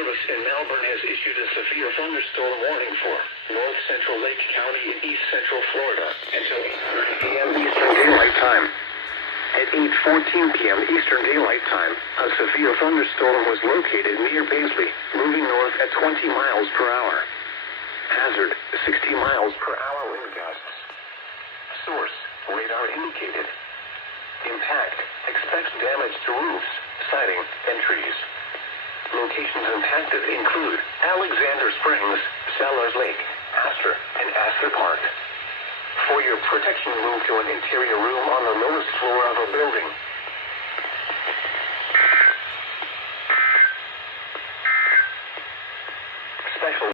Service in Melbourne has issued a severe thunderstorm warning for North Central Lake County in East Central Florida until 8:30 p.m. Eastern Daylight Time. At 8:14 p.m. Eastern Daylight Time, a severe thunderstorm was located near Paisley, moving north at 20 miles per hour. Hazard, 60 miles per hour wind gusts. Source, radar indicated. Impact, expect damage to roofs, siding, and trees. Locations impacted include Alexander Springs, Sellers Lake, Astor, and Astor Park. For your protection, move to an interior room on the lowest floor of a building.